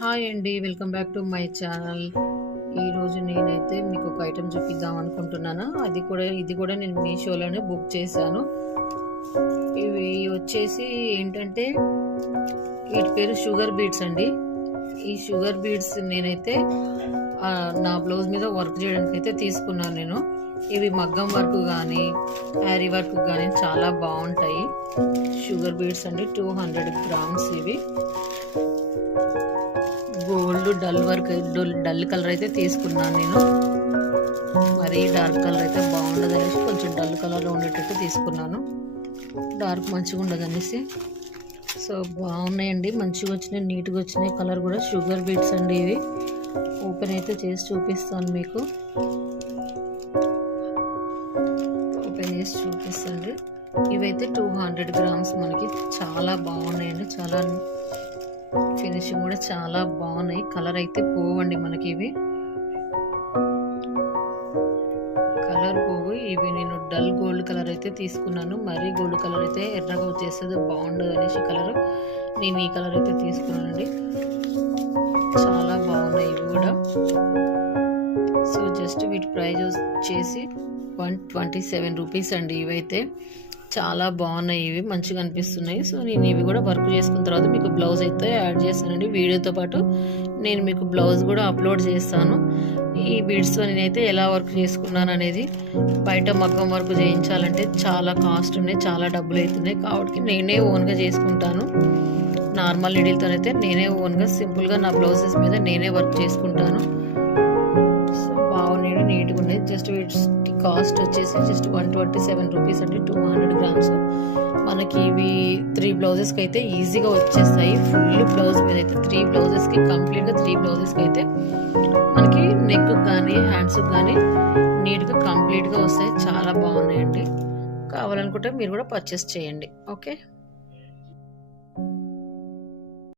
Hi అండి, welcome back to my channel. ఈరోజు నేనైతే మీకు ఒక ఐటెం చూపిద్దాం అనుకుంటున్నాను. ఇది కూడా నేను మీషోలోనే బుక్ చేశాను. ఇవి వచ్చేసి ఏంటంటే వీటి పేరు షుగర్ బీడ్స్ అండి. ఈ షుగర్ బీడ్స్ నేనైతే నా బ్లౌజ్ మీద వర్క్ చేయడానికి అయితే తీసుకున్నాను నేను. ఇవి మగ్గం వర్క్ కానీ హ్యారీ వర్క్ కానీ చాలా బాగుంటాయి. షుగర్ బీడ్స్ అండి, 200 గ్రామ్స్. ఇవి గోల్డ్ డల్ కలర్ అయితే తీసుకున్నాను నేను. మరీ డార్క్ కలర్ అయితే బాగుండదు అనేసి కొంచెం డల్ కలర్లో ఉండేటట్టు తీసుకున్నాను. డార్క్ మంచిగా ఉండదు అనేసి. సో బాగున్నాయండి, మంచిగా వచ్చినాయి, నీట్గా వచ్చినాయి. కలర్ కూడా షుగర్ బీడ్స్ అండి. ఇవి ఓపెన్ అయితే చేసి చూపిస్తాను మీకు. ఓపెన్ చేసి చూపిస్తాను. ఇవైతే 200 గ్రామ్స్ మనకి చాలా బాగున్నాయండి. చాలా ఫినిషింగ్ కూడా చాలా బాగున్నాయి. కలర్ అయితే పోవండి మనకి. ఇవి కలర్ పోవు. ఇవి నేను డల్ గోల్డ్ కలర్ అయితే తీసుకున్నాను. మరీ గోల్డ్ కలర్ అయితే ఎర్రగా వచ్చేస్తుంది, బాగుండదు అనేసి కలర్ నేను ఈ కలర్ అయితే తీసుకున్నానండి. చాలా బాగున్నాయి ఇవి కూడా. సో జస్ట్ వీటి ప్రైస్ వచ్చేసి 127 రూపీస్ అండి. ఇవైతే చాలా బాగున్నాయి, ఇవి మంచిగా అనిపిస్తున్నాయి. సో నేను ఇవి కూడా వర్క్ చేసుకున్న తర్వాత మీకు బ్లౌజ్ అయితే యాడ్ చేస్తానండి. వీడియోతో పాటు నేను మీకు బ్లౌజ్ కూడా అప్లోడ్ చేస్తాను. ఈ బీడ్స్తో నేనైతే ఎలా వర్క్ చేసుకున్నాను అనేది. బయట మగ్గం వర్క్ చేయించాలంటే చాలా కాస్ట్ ఉన్నాయి, చాలా డబ్బులు అవుతున్నాయి. కాబట్టి నేనే ఓన్గా చేసుకుంటాను. నార్మల్ నీడిల్తోనైతే నేనే ఓన్గా సింపుల్గా నా బ్లౌజెస్ మీద నేనే వర్క్ చేసుకుంటాను. సో బాగున్నాయి, నీట్గా ఉన్నాయి. జస్ట్ కాస్ట్ వచ్చేసి జస్ట్ 127 రూపీస్ అండి. 200 గ్రామ్స్ మనకి ఇవి 3 బ్లౌజెస్కి అయితే ఈజీగా వచ్చేస్తాయి. ఫుల్ బ్లౌజ్ మీద అయితే 3 బ్లౌజెస్కి కంప్లీట్గా 3 బ్లౌజెస్కి అయితే మనకి నెక్ కానీ హ్యాండ్స్కి కానీ నీట్గా కంప్లీట్గా వస్తాయి. చాలా బాగున్నాయండి. కావాలనుకుంటే మీరు కూడా పర్చేస్ చేయండి. ఓకే.